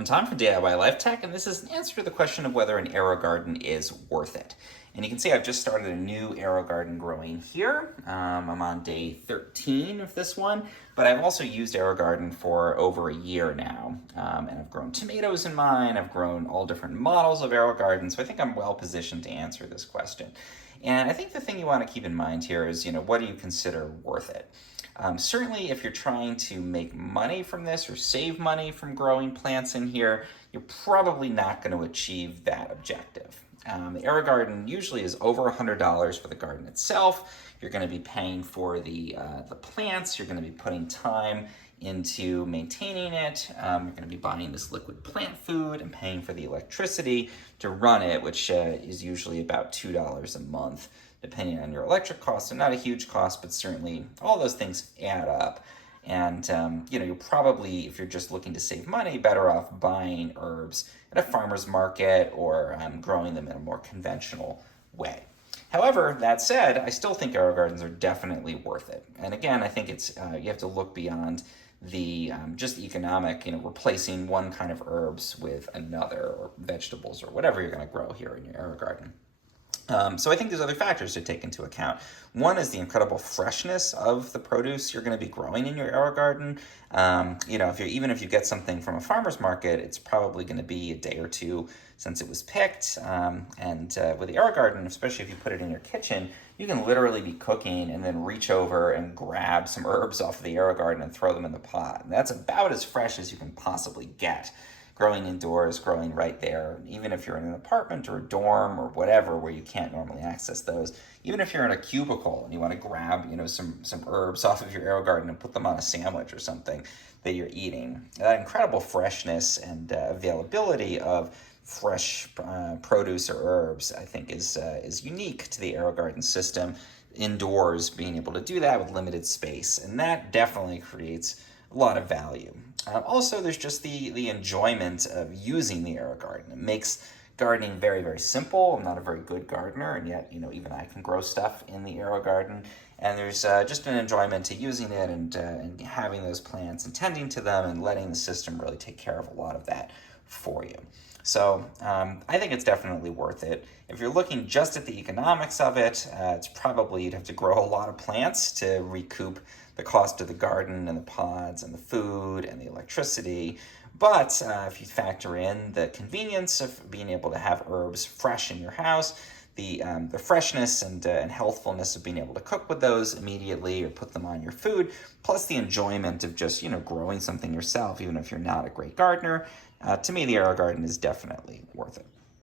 I'm Tom from DIY Life Tech, and this is an answer to the question of whether an Aerogarden is worth it. And you can see I've just started a new Aerogarden growing here. I'm on day 13 of this one, but I've also used Aerogarden for over a year now. And I've grown tomatoes in mine, I've grown all different models of Aerogarden, so I think I'm well positioned to answer this question. And I think the thing you want to keep in mind here is, what do you consider worth it? Certainly, if you're trying to make money from this or save money from growing plants in here, you're probably not going to achieve that objective. The Aerogarden usually is over $100 for the garden itself. You're going to be paying for the plants. You're going to be putting time into maintaining it. You're going to be buying this liquid plant food and paying for the electricity to run it, which is usually about $2 a month, depending on your electric costs. So not a huge cost, but certainly all those things add up. And you're probably, if you're just looking to save money, better off buying herbs at a farmer's market or growing them in a more conventional way. However, that said, I still think Aerogardens are definitely worth it. And again, I think it's you have to look beyond the just economic, replacing one kind of herbs with another, or vegetables, or whatever you're going to grow here in your Aerogarden. So I think there's other factors to take into account. One is the incredible freshness of the produce you're going to be growing in your Aerogarden. Even if you get something from a farmer's market, it's probably going to be a day or two since it was picked. With the Aerogarden, especially if you put it in your kitchen, you can literally be cooking and then reach over and grab some herbs off of the Aerogarden and throw them in the pot. And that's about as fresh as you can possibly get. Growing indoors, growing right there, even if you're in an apartment or a dorm or whatever where you can't normally access those, even if you're in a cubicle and you want to grab, some herbs off of your Aerogarden and put them on a sandwich or something that you're eating. That incredible freshness and availability of fresh produce or herbs, I think, is unique to the Aerogarden system. Indoors, being able to do that with limited space, and that definitely creates a lot of value. Also, there's just the enjoyment of using the Aerogarden. It makes gardening very, very simple. I'm not a very good gardener, and yet, even I can grow stuff in the Aerogarden. And there's just an enjoyment to using it and having those plants and tending to them and letting the system really take care of a lot of that for you. So I think it's definitely worth it. If you're looking just at the economics of it, it's probably you'd have to grow a lot of plants to recoup the cost of the garden and the pods and the food and the electricity. But if you factor in the convenience of being able to have herbs fresh in your house, the freshness and healthfulness of being able to cook with those immediately or put them on your food, plus the enjoyment of just growing something yourself, even if you're not a great gardener, to me the Aerogarden is definitely worth it.